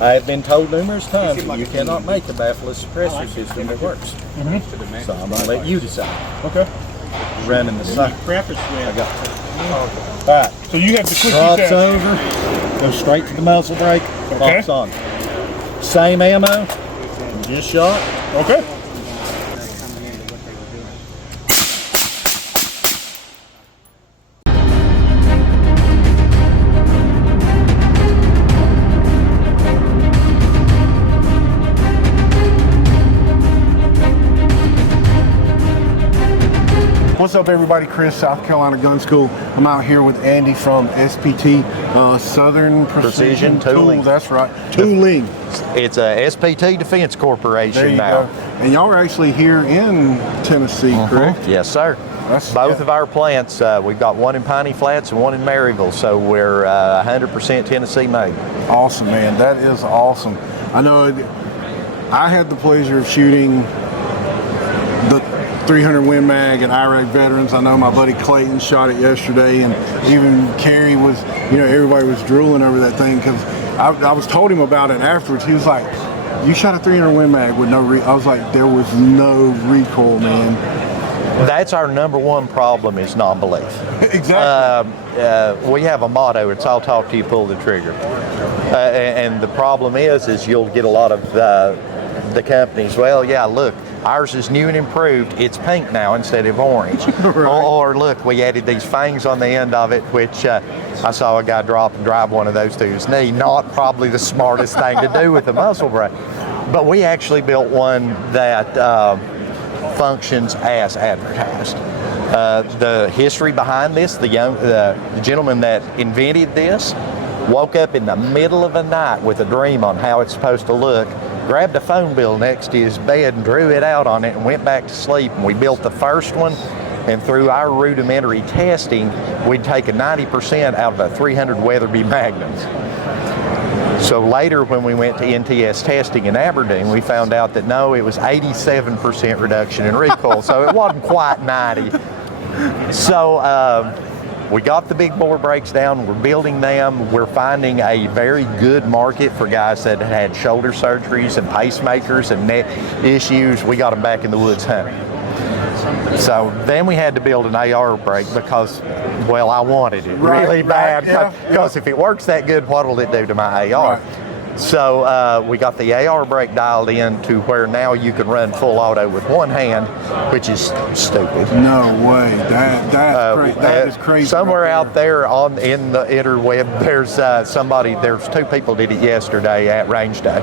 I have been told numerous times that you cannot make a Baffle-Less suppressor system that works. So I'm going to let you decide. Okay. Running the side. I got all right. So you have the quick drops over, go straight to the muzzle brake, locks on. Same ammo, just shot. Okay. What's up, everybody? Chris, South Carolina Gun School. I'm out here with Andy from SPT, Southern Precision Tooling. That's right, tooling. It's a SPT Defense Corporation now. Go. And y'all are actually here in Tennessee, correct? Yes, sir. Both of our plants, we've got one in Piney Flats and one in Maryville, so we're 100% Tennessee made. Awesome, man. That is awesome. I know I had the pleasure of shooting the 300 Win Mag at Iraq Veterans. I know my buddy Clayton shot it yesterday, and even Carrie was, everybody was drooling over that thing because I was told him about it afterwards. He was like, "You shot a 300 Win Mag with no I was like, "There was no recoil, man." That's our number one problem is non-belief. Exactly. We have a motto, it's "I'll talk to you, pull the trigger." And the problem is you'll get a lot of the companies, well, yeah, look, ours is new and improved. It's pink now instead of orange. Right. Or look, we added these fangs on the end of it, which I saw a guy drop and drive one of those to his knee. Not probably the smartest thing to do with the muzzle brake. But we actually built one that functions as advertised. The history behind this, the gentleman that invented this woke up in the middle of the night with a dream on how it's supposed to look, grabbed a phone bill next to his bed and drew it out on it and went back to sleep. And we built the first one, and through our rudimentary testing, we'd taken 90% out of a 300 Weatherby Magnum. So later when we went to NTS testing in Aberdeen, we found out that no, it was 87% reduction in recoil, so it wasn't quite 90. So we got the big bore brakes down, we're building them, we're finding a very good market for guys that had shoulder surgeries and pacemakers and neck issues. We got them back in the woods hunting. So then we had to build an AR brake because, well, I wanted it really bad. Because if it works that good, what will it do to my AR? Right. So we got the AR brake dialed in to where now you can run full auto with one hand, which is stupid. No way. That is crazy. Somewhere out there in the interweb, there's two people did it yesterday at range day.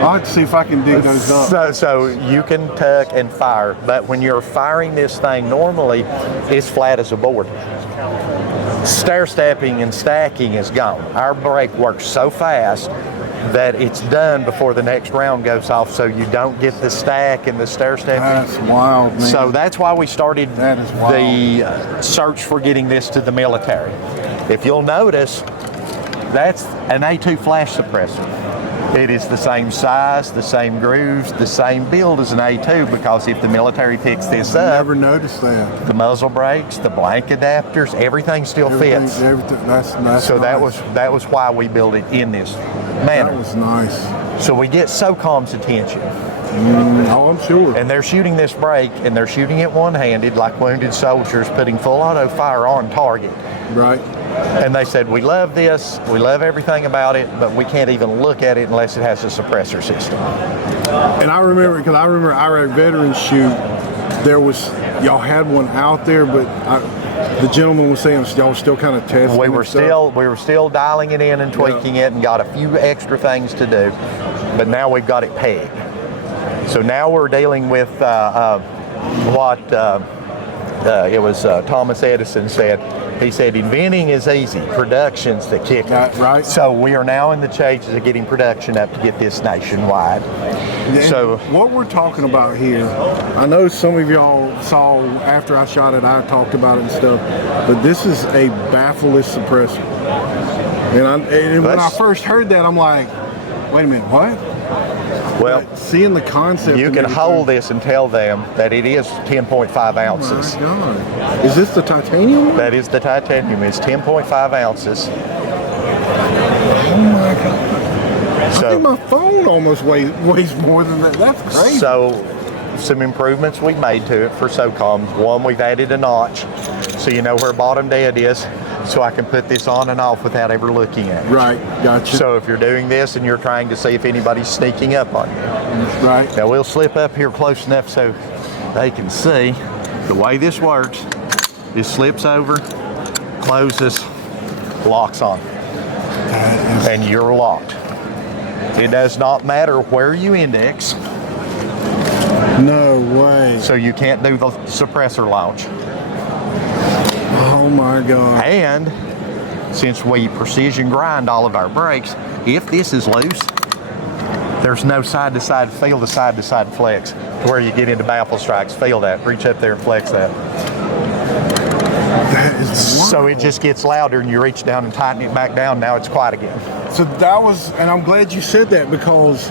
I'll have to see if I can dig those up. So you can tuck and fire, but when you're firing this thing normally, it's flat as a board. Stair stepping and stacking is gone. Our brake works so fast that it's done before the next round goes off, so you don't get the stack and the stair stepping. That's wild, man. So that's why we started the search for getting this to the military. If you'll notice, that's an A2 flash suppressor. It is the same size, the same grooves, the same build as an A2, because if the military picks this up, never noticed that. the muzzle brakes, the blank adapters, everything still fits. That's So nice. that was why we built it in this manner. That was nice. So we get SOCOM's attention. Oh, I'm sure. And they're shooting this brake, and they're shooting it one-handed like wounded soldiers, putting full auto fire on target. Right. And they said, we love this, we love everything about it, but we can't even look at it unless it has a suppressor system. And I remember Iraq Veterans shoot, y'all had one out there, but the gentleman was saying y'all were still kind of testing. We were still dialing it in and tweaking it, and got a few extra things to do, but now we've got it pegged. So now we're dealing with what Thomas Edison said. He said, inventing is easy, production's the kicker. Right. So we are now in the stages of getting production up to get this nationwide. And so what we're talking about here, I know some of y'all saw after I shot it, I talked about it and stuff, but this is a Baffle-Less suppressor. And when I first heard that, I'm like, wait a minute, what? Well, but seeing the concept, you can hold this and tell them that it is 10.5 ounces. Oh my God. Is this the titanium one? That is the titanium. It's 10.5 ounces. Oh my God. I think my phone almost weighs more than that. That's crazy. So, some improvements we've made to it for SOCOMs. One, we've added a notch, so you know where bottom dead is, so I can put this on and off without ever looking at it. Right, gotcha. So if you're doing this and you're trying to see if anybody's sneaking up on you. Right. Now we'll slip up here close enough so they can see. The way this works, it slips over, closes, locks on, and you're locked. It does not matter where you index. No way. So you can't do the suppressor launch. Oh my God. And since we precision grind all of our brakes, if this is loose, there's no side-to-side, feel the side-to-side flex to where you get into baffle strikes. Feel that, reach up there and flex that. That is wild. So it just gets louder and you reach down and tighten it back down, now it's quiet again. So that was, and I'm glad you said that, because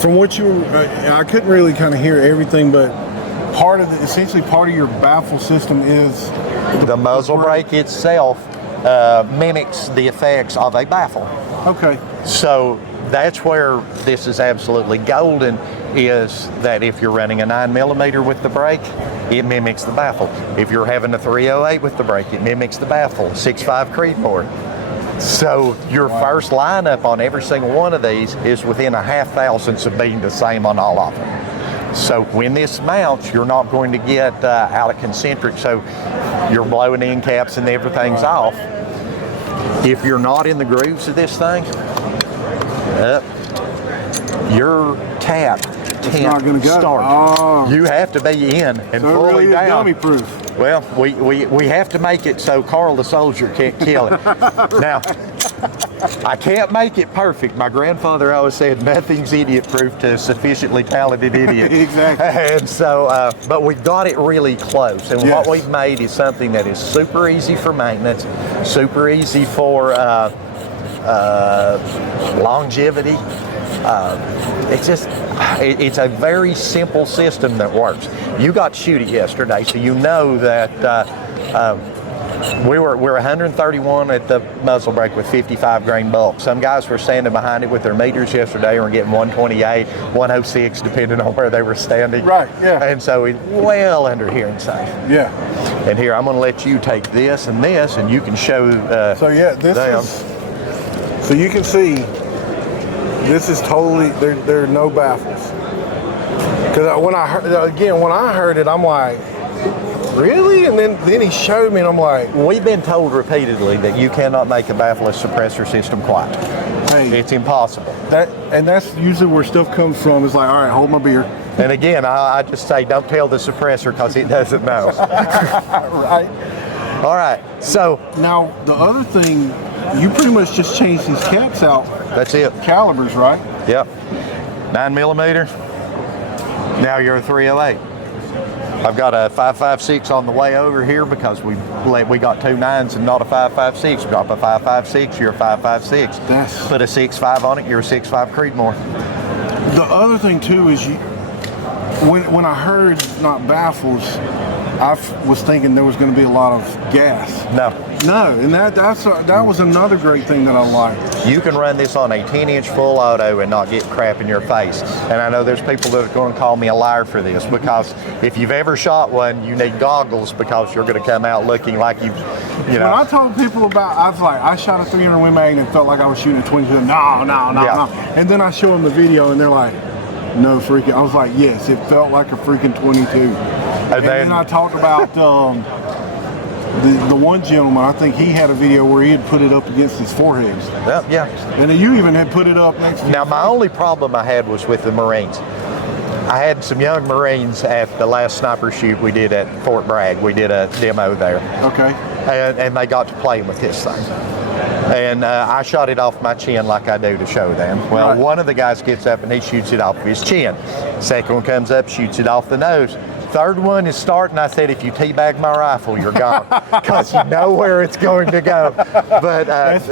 from what you were, I couldn't really kind of hear everything, but essentially part of your baffle system is The muzzle brake itself mimics the effects of a baffle. Okay. So that's where this is absolutely golden, is that if you're running a 9mm with the brake, it mimics the baffle. If you're having a 308 with the brake, it mimics the baffle. 6.5 Creedmoor. So your first lineup on every single one of these is within a half thousandths of being the same on all of them. So when this mounts, you're not going to get out of concentric, so you're blowing end caps and everything's off. If you're not in the grooves of this thing, your cap can't start. Oh. You have to be in and So fully it really is down. dummy proof. Well, we have to make it so Carl the soldier can't kill it. Now, I can't make it perfect. My grandfather always said nothing's idiot proof to a sufficiently talented idiot. Exactly. And so, but we got it really close. And Yes. what we've made is something that is super easy for maintenance, super easy for longevity. It's a very simple system that works. You got to shoot it yesterday, so you know that we're 131 at the muzzle brake with 55 grain bulk. Some guys were standing behind it with their meters yesterday and were getting 128, 106, depending on where they were standing. Right, yeah. And so it's well under hearing safe. Yeah. And here, I'm going to let you take this, and you can show So yeah, this them. is, so you can see, this is totally, there are no baffles. Because when I heard it, I'm like, really? And then he showed me, and I'm like, We've been told repeatedly that you cannot make a Baffle-Less suppressor system quiet. hey, It's impossible. that's usually where stuff comes from. It's like, all right, hold my beer. And again, I just say don't tell the suppressor because it doesn't know. Right. All right, so Now, the other thing, you pretty much just changed these caps out, that's it. calibers, right? Yep. 9mm. Now you're a 308. I've got a 5.56 on the way over here because we got two 9s and not a 5.56. Drop a 5.56, you're a 5.56. That's- Put a 6.5 on it, you're a 6.5 Creedmoor. The other thing too is when I heard not baffles, I was thinking there was going to be a lot of gas. No, and that was another great thing that I liked. You can run this on a 10-inch full auto and not get crap in your face. And I know there's people that are going to call me a liar for this, because if you've ever shot one, you need goggles because you're going to come out looking like you know. When I told people about, I was like, I shot a 300 Win Mag and felt like I was shooting a 22. No. Yeah. And then I show them the video and they're like, no freaking. I was like, yes, it felt like a freaking 22. And then I talked about the one gentleman, I think he had a video where he had put it up against his forehead. Well, yeah. And then you even had put it up next to Now, my only problem I had was with the Marines. I had some young Marines at the last sniper shoot we did at Fort Bragg. We did a demo there. Okay. And they got to play with this thing. And I shot it off my chin like I do to show them. Well, Right. One of the guys gets up and he shoots it off of his chin. Second one comes up, shoots it off the nose. Third one is starting. I said, if you teabag my rifle, you're gone, because you know where it's going to go. But that's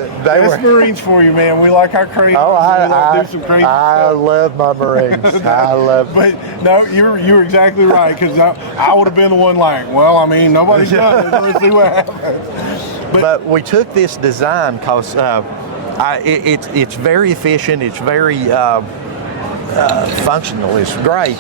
Marines for you, man. We like our crazy. Oh, we like to do some crazy I stuff. love my Marines. I love. But no, you're exactly right, because I would have been the one like, well, I mean, nobody's done it. Let's see what happens. But we took this design because It's very efficient. It's very functional. It's great.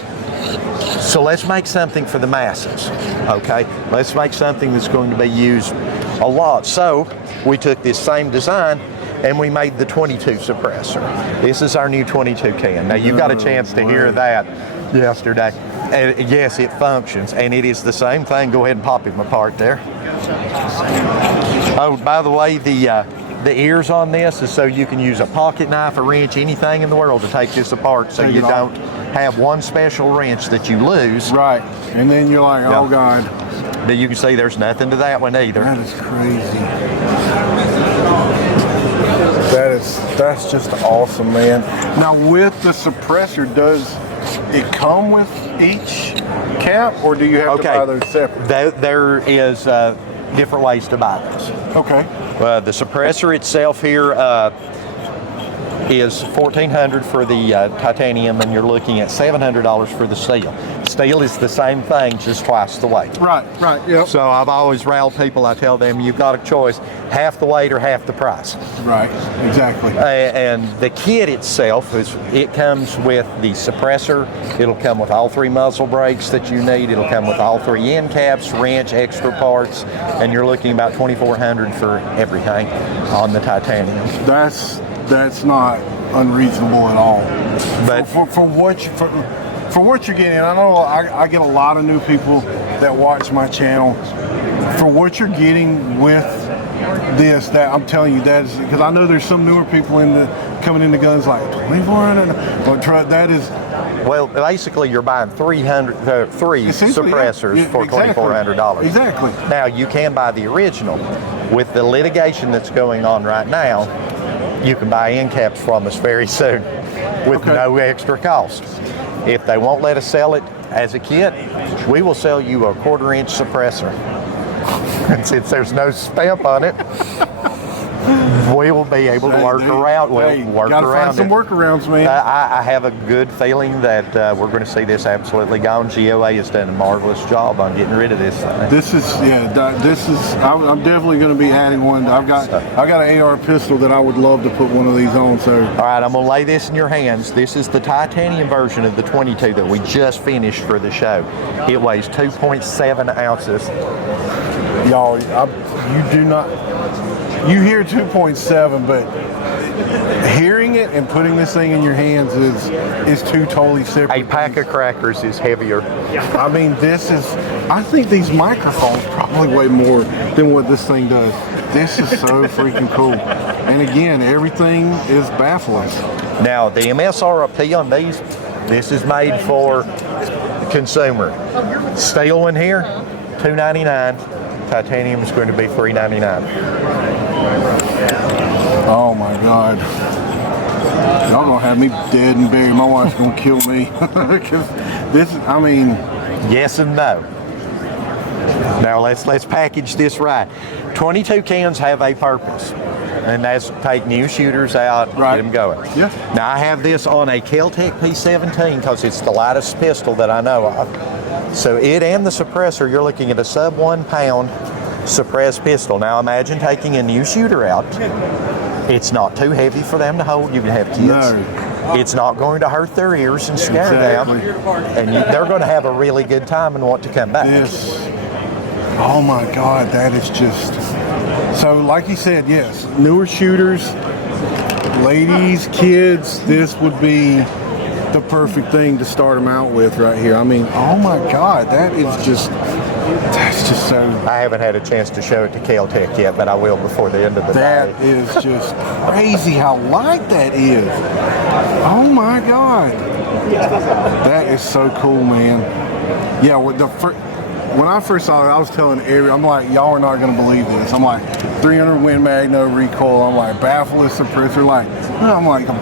So let's make something for the masses, okay? Let's make something that's going to be used a lot. So we took this same design and we made the 22 suppressor. This is our new 22 can. Now you got a chance to hear that yesterday. And yes, it functions, and it is the same thing. Go ahead and pop him apart there. Oh, by the way, the ears on this is so you can use a pocket knife, a wrench, anything in the world to take this apart, so you don't have one special wrench that you lose. Right, and then you're like, oh God. But you can see there's nothing to that one either. That is crazy. That's just awesome, man. Now with the suppressor, does it come with each cap, or do you have to buy those separate? There is different ways to buy this. Okay. The suppressor itself here is $1,400 for the titanium, and you're looking at $700 for the steel. Steel is the same thing, just twice the weight. Right, yep. So I've always rallied people, I tell them, you've got a choice, half the weight or half the price. Right, exactly. And the kit itself, it comes with the suppressor, it'll come with all 3 muzzle brakes that you need, it'll come with all 3 end caps, wrench, extra parts, and you're looking about $2,400 for everything on the titanium. That's not unreasonable at all. But for what you're getting, I know I get a lot of new people that watch my channel. For what you're getting with this, that I'm telling you, that is, because I know there's some newer people coming into guns like $2,400. But that is. Well, basically, you're buying three suppressors for $2,400. Exactly. Now, you can buy the original. With the litigation that's going on right now, you can buy end caps from us very soon with no extra cost. If they won't let us sell it as a kit, we will sell you a 1/4-inch suppressor. And since there's no stamp on it, we will be able to work around. Gotta find some workarounds, man. I have a good feeling that we're going to see this absolutely gone. GOA has done a marvelous job on getting rid of this thing. I'm definitely going to be adding one. I've got an AR pistol that I would love to put one of these on. So all right, I'm going to lay this in your hands. This is the titanium version of the 22 that we just finished for the show. It weighs 2.7 ounces. Y'all, you hear 2.7, but hearing it and putting this thing in your hands is two totally separate. A pack of crackers is heavier. I mean, I think these microphones probably weigh more than what this thing does. This is so freaking cool. And again, everything is Baffle-Less. Now, the MSRP on these, this is made for consumer. Steel one here, $299. Titanium is going to be $399. Oh my God. Y'all gonna have me dead and buried. My wife's gonna kill me. Yes and no. Now let's package this right. 22 cans have a purpose, and that's to take new shooters out, get them going. Yeah. Now I have this on a Kel-Tec P17 because it's the lightest pistol that I know of. So it and the suppressor, you're looking at a sub 1 pound suppressed pistol. Now imagine taking a new shooter out. It's not too heavy for them to hold. You can have kids. No. It's not going to hurt their ears and scare them. And they're going to have a really good time and want to come back. Yes. Oh my God, that is just... So like you said, yes, newer shooters, ladies, kids, this would be the perfect thing to start them out with right here. I mean, oh my God, that's just so... I haven't had a chance to show it to Kel-Tec yet, but I will before the end of the day. That is just crazy how light that is. Oh my God. That is so cool, man. Yeah, when I first saw it, I was telling I'm like, y'all are not going to believe this. I'm like, 300 Win Mag, no recoil. I'm like, Baffle-Less Suppressor. I'm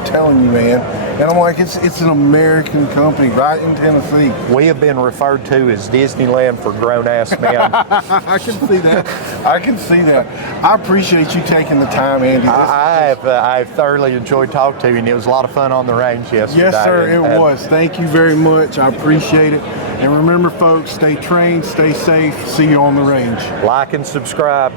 telling you, man. And I'm like, it's an American company right in Tennessee. We have been referred to as Disneyland for grown-ass men. I can see that. I appreciate you taking the time, Andy. I've thoroughly enjoyed talking to you, and it was a lot of fun on the range yesterday. Yes, sir, it was. Thank you very much. I appreciate it. And remember, folks, stay trained, stay safe. See you on the range. Like and subscribe.